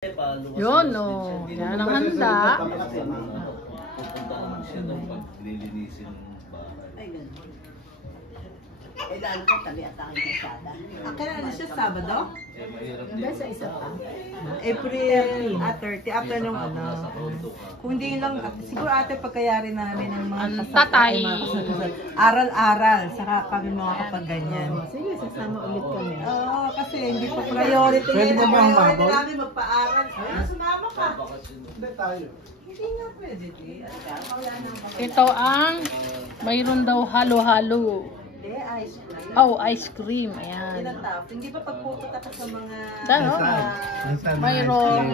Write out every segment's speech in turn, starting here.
Yun, no. Yan ang handa. Pupunta naman siya ng paglilinisin ng bahay. Ay, ganun. Eh, lalo ka tabi at aking kasada. Kailan siya Sabado? Eh, mahirap Handa sa isa pa. April 30. After nung ano. Nasa kondo ka. Kung hindi lang, siguro ate pagkayari namin ng mga Ang kasal- tatay. ay, mga kasal- aral-aral, saka kami mga kapag ganyan. Sige, sasama ulit kami. Oo, kasi hindi pa priority. Pwede Ang ba bang priority baboy? namin magpa-aral. Sumama ka. Papakasin mo. Hindi tayo. Hindi nga pwede, di. Wala nang Ito ang mayroon daw halo-halo. Hindi, ice cream. Oh, ice cream. Ayan. Tinatap. Hindi ba pagpupunta ka sa mga... Dano? Mayroong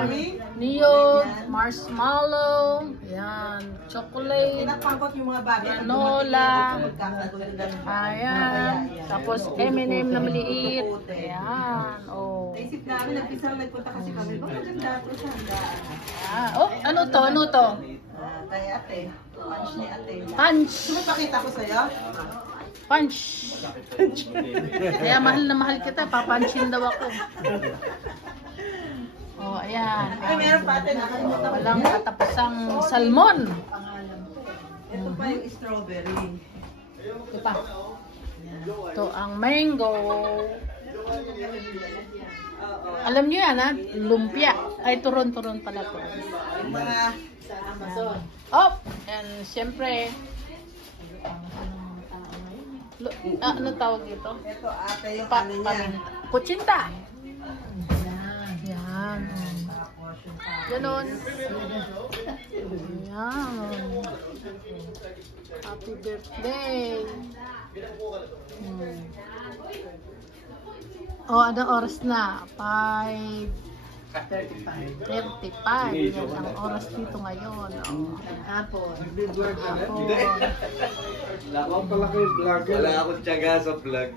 niyog, marshmallow, yan, chocolate, Pinapangkot yung mga bagay. granola, Magkakatulad. ayan, tapos M&M na maliit, ayan, oh. Naisip namin, nagpunta kasi kami. Baka maganda ito sa handaan. Ah, oh, ano to, ano to? Kay ate. Punch ni ate. Punch, Sumipakita ko sa'yo? punch. Kaya mahal na mahal kita, papanchin daw ako. Oh, ayan. Ay, meron pa ate. Nakalimutan ko. Walang katapusang salmon. Ito pa yung strawberry. Ito pa. Ito ang mango. Oo. Alam niyo yan, ha? Lumpia. Ay, turon-turon pala to. Yung mga... Oh! And siyempre, ano tawag dito? Ito ate yung Pa, ano niya. kutsinta. Yan. Tapos yung pa. Ganon. Yan. Happy birthday. Oh, anong oras na? 5:35. Yan ang oras dito ngayon. Oh. Hapon. Hapon. Ako pala kayo vlogger. Wala akong tiyaga sa vlog.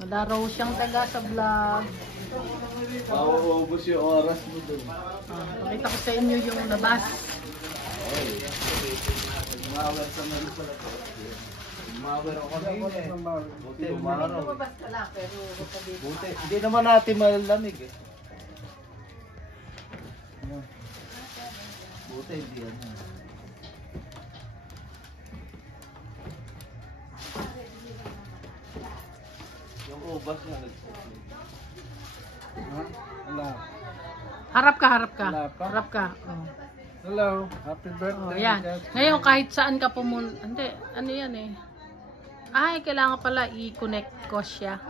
Wala raw siyang taga sa vlog. Mauubos yung oras mo dun. Pakita ko sa inyo yung labas. Umawar sa mga pala. Umawar ako kanina eh. Buti, umaraw. Lumabas ka lang, pero huwag ka dito. Buti, hindi naman natin malamig eh. Buti, hindi yan. Yung ubas nga nagsasabi. Ha? Wala. Harap ka, harap ka. Wala pa? Harap ka. Oh. Hello. Happy birthday. Oh, yan. Ngayon, kahit saan ka pumunta. Hindi, ano yan eh. Ay, kailangan pala i-connect ko siya.